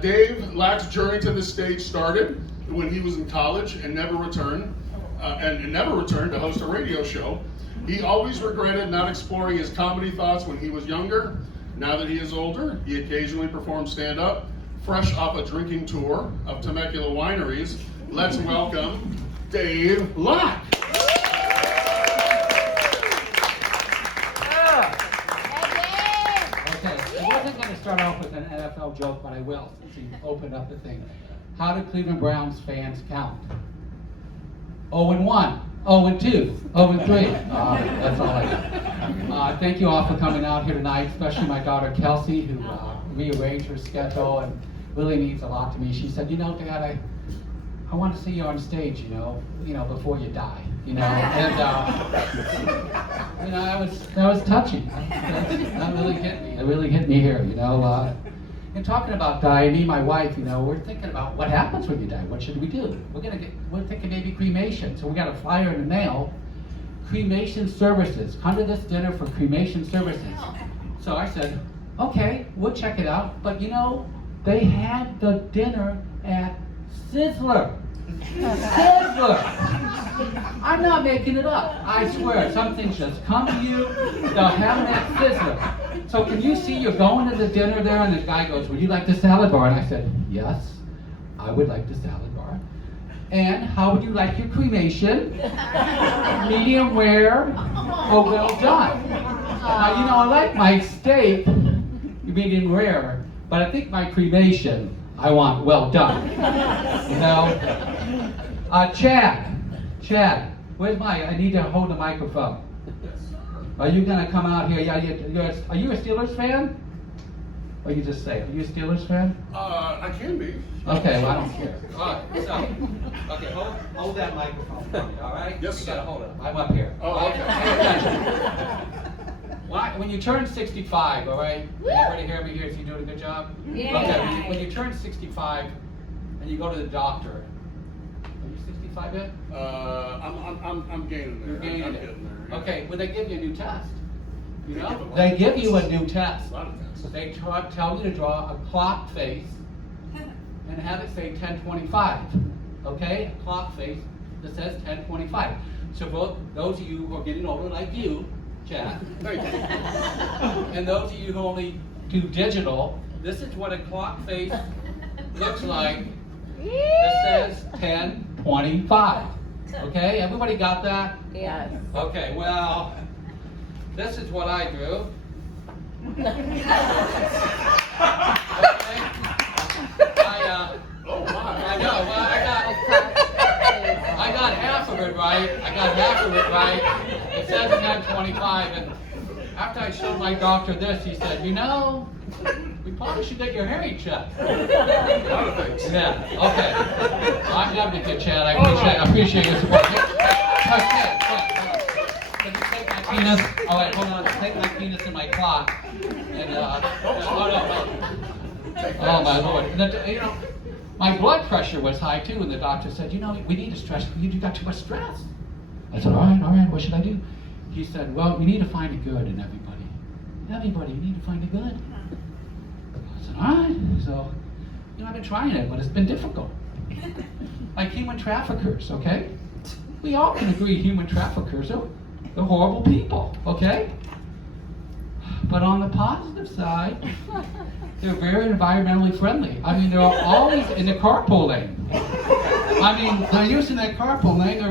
Dave Lack's journey to the stage started when he was in college and never returned to host a radio show. He always regretted not exploring his comedy thoughts when he was younger. Now that he is older, he occasionally performs stand-up, fresh off a drinking tour of Temecula wineries. Let's welcome Dave Lack. Okay, I wasn't going to start off with an NFL joke, but I will, since you opened up the thing. How do Cleveland Browns fans count? 0-1, 0-2, 0-3. That's all I got. Thank you all for coming out here tonight, especially my daughter Kelsey, who rearranged her schedule and really means a lot to me. She said, Dad, I want to see you on stage, before you die, and that was touching. That really hit me. It really hit me here, And talking about dying, me and my wife, we're thinking about what happens when you die. What should we do? We're thinking maybe cremation. So we got a flyer in the mail. Cremation services. Come to this dinner for cremation services. So I said, okay, we'll check it out. But they had the dinner at Sizzler. Sizzler! I'm not making it up. I swear, some things just come to you. They'll have it at Sizzler. So can you see you're going to the dinner there, and the guy goes, would you like the salad bar? And I said, yes, I would like the salad bar. And how would you like your cremation? Medium rare or well done? Now, I like my steak medium rare, but I think my cremation, I want well done. Chad, I need to hold the microphone. Are you going to come out here? Are you a Steelers fan? Or you just say, are you a Steelers fan? I can be. Okay, well, I don't care. All right, so, okay, hold that microphone for me, all right? Yes, you sir. got to hold it. I'm up here. Oh, okay. Pay attention. When you turn 65, all right? Everybody hear me here? Is he doing a good job? Yeah. Okay, when you turn 65 and you go to the doctor, are you 65 yet? I'm gaining there. You're gaining I'm it. getting there. Yeah. Okay, well, they give you a new test. They give a what? They give you a new test. A lot of tests. They tell you to draw a clock face and have it say 1025. Okay? A clock face that says 1025. So both those of you who are getting older like you, Chad, Thank you. and those of you who only do digital, this is what a clock face looks like. It says 1025. Okay? Everybody got that? Yes. Okay, well, this is what I drew. Okay. Oh my. I know, well, I got half of it right. It says 1025, and after I showed my doctor this, he said, we probably should get your hearing checked. A lot of things. Yeah, okay. I'm having a good chat. I appreciate your support. Can you take my penis? All right, hold on. Take my penis in my clock. And, oh my Lord. And then, my blood pressure was high too, and the doctor said, we need to stress. You got too much stress. I said, all right, what should I do? He said, well, you need to find the good in everybody. You need to find the good. I said, all right. So, I've been trying it, but it's been difficult. Like human traffickers, okay? We all can agree human traffickers are they're horrible people, okay? But on the positive side, they're very environmentally friendly. I mean, they're always in the carpool lane. I mean, they're using that carpool lane.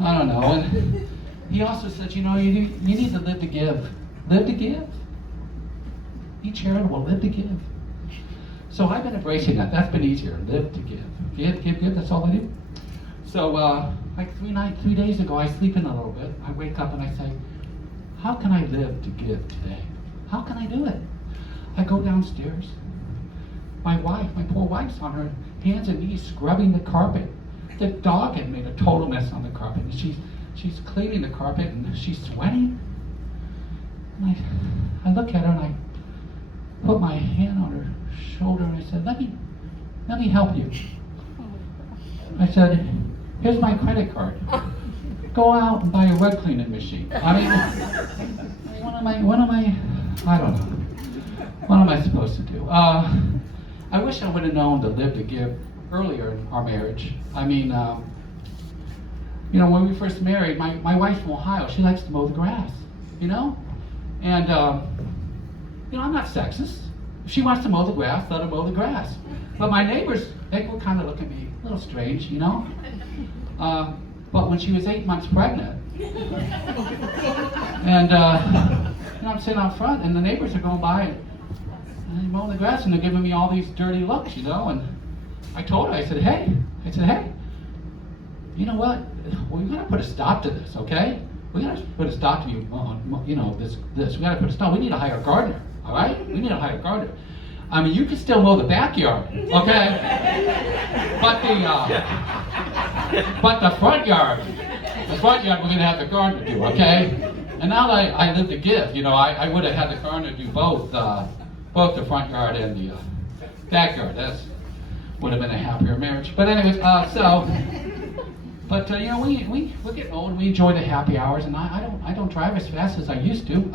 I don't know. And he also said, you need to live to give. Live to give. Be charitable. Live to give. So I've been embracing that. That's been easier. Live to give. Give. That's all I do. So like 3 days ago, I sleep in a little bit. I wake up and I say, how can I live to give today? How can I do it? I go downstairs. My poor wife's on her hands and knees scrubbing the carpet. The dog had made a total mess on the carpet. And she's cleaning the carpet and she's sweating. And I look at her and I put my hand on her shoulder and I said, let me help you. I said, here's my credit card. Go out and buy a rug cleaning machine. I mean, one of my, I don't know. What am I supposed to do? I wish I would have known to live to give earlier in our marriage. I mean, when we first married, my wife's from Ohio. She likes to mow the grass, And, I'm not sexist. If she wants to mow the grass, let her mow the grass. But my neighbors, they will kind of look at me a little strange, But when she was 8 months pregnant, and I'm sitting out front, and the neighbors are going by and they're mowing the grass, and they're giving me all these dirty looks, And I told her, I said, hey, you know what? We're gonna put a stop to this, okay? We gotta put a stop to you, this. We gotta put a stop. We need to hire a gardener, all right? We need to hire a gardener. I mean, you can still mow the backyard, okay? But the front yard, we're gonna have the gardener do, okay? And now that I live to give, I would have had the gardener do both the front yard and the backyard. That would have been a happier marriage. But anyways, we're getting old. We enjoy the happy hours, and I don't drive as fast as I used to.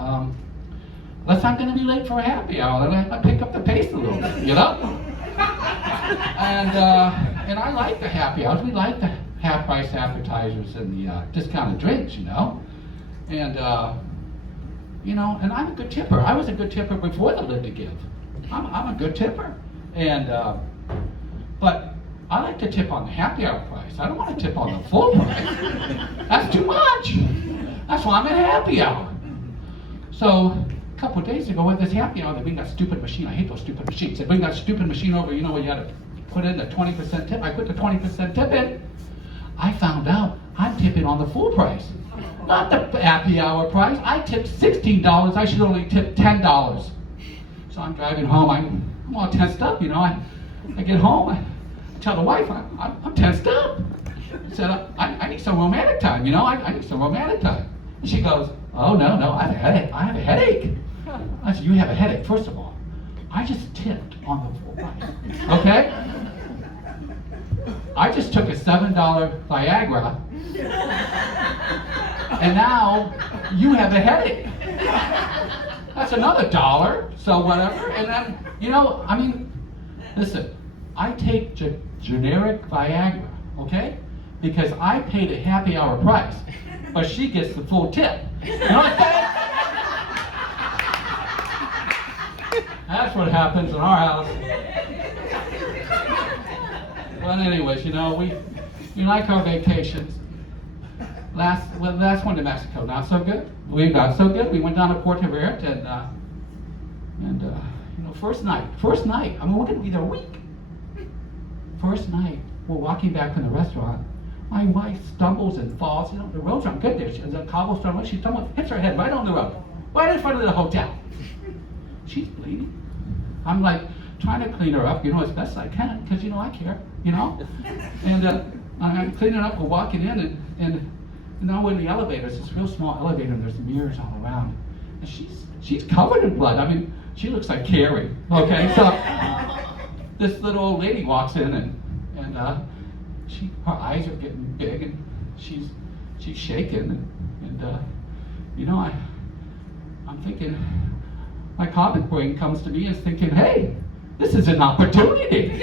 Unless I'm going to be late for a happy hour, then I pick up the pace a little bit, And I like the happy hours. We like the half-price appetizers and the discounted drinks, And and I'm a good tipper. I was a good tipper before the Live to Give. I'm a good tipper, but I like to tip on the happy hour price. I don't want to tip on the full price. That's too much. That's why I'm at happy hour. So a couple of days ago at this happy hour, they bring that stupid machine. I hate those stupid machines. They bring that stupid machine over, where you had to put in the 20% tip. I put the 20% tip in. I found out I'm tipping on the full price, not the happy hour price. I tipped $16. I should only tip $10. So I'm driving home. I'm all tensed up, I get home. I tell the wife I'm tensed up. I said I need some romantic time, I need some romantic time. And she goes, oh no, I have a headache. I said, you have a headache? First of all, I just tipped on the full price. Okay? I just took a $7 Viagra, and now you have a headache. That's another $1, so whatever. And then, listen, I take generic Viagra, okay? Because I paid a happy hour price, but she gets the full tip. You know what I'm saying? That's what happens in our house. But anyways, we like our vacations. Last one to Mexico, not so good. We got so good. We went down to Puerto Vallarta, and first night. We're going to be there a week. First night, we're walking back from the restaurant. My wife stumbles and falls. The roads aren't good there. There's a cobblestone road. She stumbles, hits her head right on the road, right in front of the hotel. She's bleeding. I'm like trying to clean her up, as best I can, because I care, And I'm cleaning her up. We're walking in, and now we're in the elevator. It's this real small elevator, and there's mirrors all around. And she's covered in blood. I mean, she looks like Carrie. Okay, so this little old lady walks in, and her eyes are getting big, and she's shaking, and I'm thinking, my comic brain comes to me and is thinking, hey, this is an opportunity.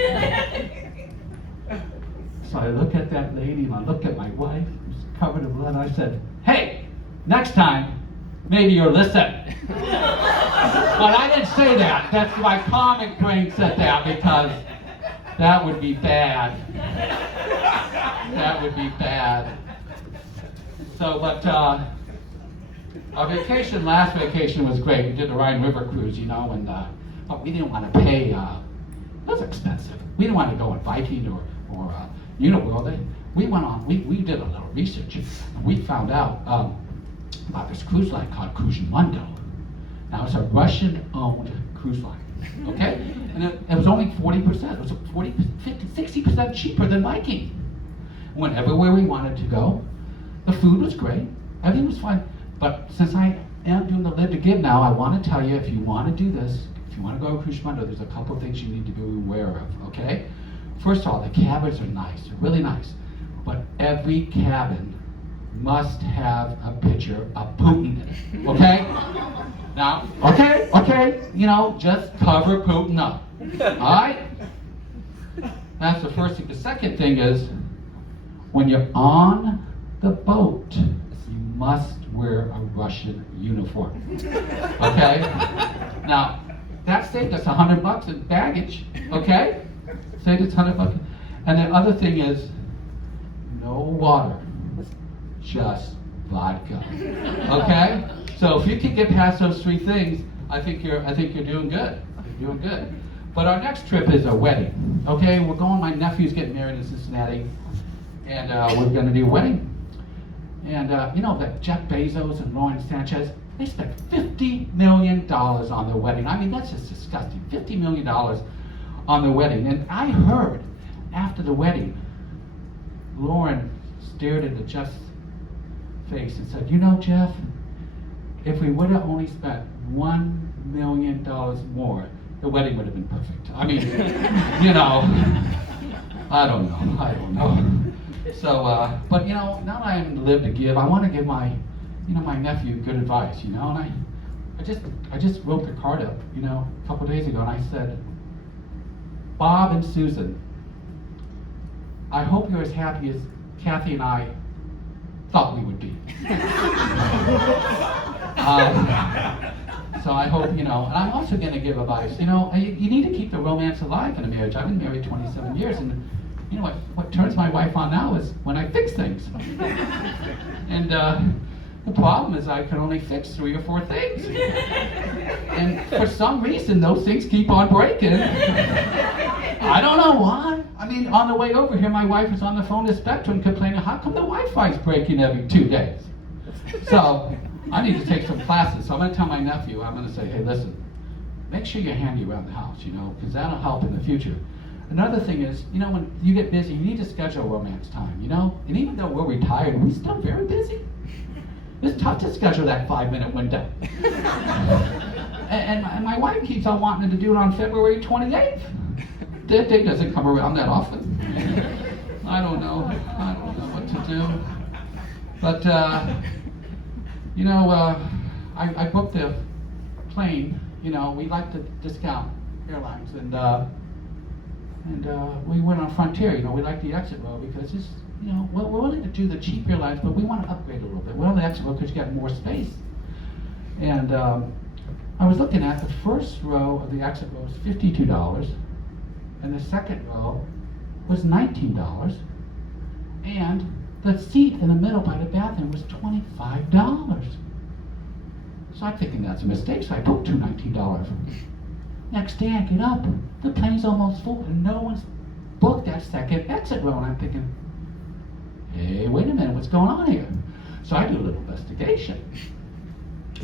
So I look at that lady, and I look at my wife, who's covered in blood, and I said, hey, next time, maybe you'll listen. But I didn't say that. That's my comic brain said that, because that would be bad. That would be bad. So, but our last vacation was great. We did the Rhine River cruise, and but we didn't want to pay. It was expensive. We didn't want to go on Viking or Uniworld. We went on. We did a little research, and we found out about this cruise line called Cruisemundo. Now it's a Russian-owned cruise line. Okay, and it was only 40%. It was 40, 50, 60% cheaper than Viking. Went everywhere we wanted to go. The food was great. Everything was fine. But since I am doing the Live to Give now, I want to tell you, if you want to do this, if you want to go to Cruisemundo, there's a couple of things you need to be aware of, okay? First of all, the cabins are nice. They're really nice. But every cabin must have a picture of Putin in it, okay? Now, okay, you know, just cover Putin up. All right? That's the first thing. The second thing is, when you're on the boat, you must wear a Russian uniform. Okay? Now, that saved us $100 in baggage. Okay? Saved us $100. And the other thing is, no water, just vodka. Okay? So if you can get past those three things, I think you're doing good. You're doing good. But our next trip is a wedding. Okay, we're going. My nephew's getting married in Cincinnati, and we're going to do a wedding. And you know that Jeff Bezos and Lauren Sanchez, they spent $50 million on their wedding. I mean, that's just disgusting. $50 million on their wedding. And I heard after the wedding, Lauren stared into Jeff's face and said, "You know, Jeff, if we would have only spent $1 million more, the wedding would have been perfect." I mean, you know, I don't know. So, but you know, now that I haven't lived to give, I want to give my nephew good advice, you know. And I just wrote the card up, you know, a couple days ago, and I said, "Bob and Susan, I hope you're as happy as Kathy and I thought we would be." So I hope, you know, and I'm also going to give advice. You know, you need to keep the romance alive in a marriage. I've been married 27 years, and you know what turns my wife on now is when I fix things. And the problem is I can only fix 3 or 4 things. And for some reason, those things keep on breaking. I don't know why. I mean, on the way over here, my wife was on the phone to Spectrum complaining, how come the Wi-Fi's breaking every 2 days? So I need to take some classes. So I'm going to tell my nephew, I'm going to say, hey, listen, make sure you're handy around the house, you know, because that'll help in the future. Another thing is, you know, when you get busy, you need to schedule romance time, you know? And even though we're retired, we're still very busy. It's tough to schedule that 5-minute window. and my wife keeps on wanting to do it on February 28th. That day doesn't come around that often. I don't know what to do. But, you know, I booked a plane. You know, we like to discount airlines, and we went on Frontier. You know, we like the exit row because it's, you know, we're willing to do the cheap airlines, but we want to upgrade a little bit. We're on the exit row because you got more space. And I was looking at the first row of the exit row was $52, and the second row was $19, and the seat in the middle by the bathroom was $25. So I'm thinking that's a mistake, so I booked two $19. Next day I get up, the plane's almost full, and no one's booked that second exit row, and I'm thinking, hey, wait a minute, what's going on here? So I do a little investigation.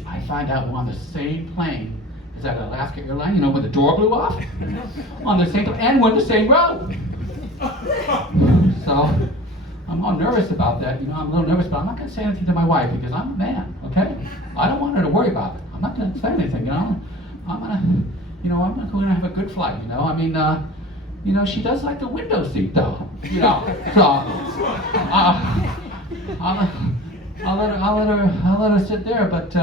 I find out we're on the same plane as that Alaska airline, you know, when the door blew off? On the same, and we're in the same row. So I'm all nervous about that, you know, I'm a little nervous, but I'm not going to say anything to my wife because I'm a man, okay? I don't want her to worry about it. I'm not going to say anything, you know? I'm going to have a good flight, you know? I mean, you know, she does like the window seat, though, you know? So, I'll let her sit there, but,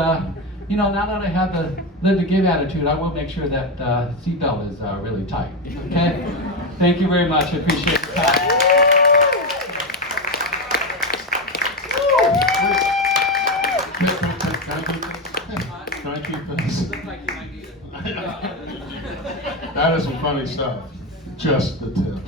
you know, now that I have the live to give attitude, I will make sure that seatbelt is really tight, okay? Thank you very much, I appreciate your time. Can I keep this? That is some funny stuff. Just the tip.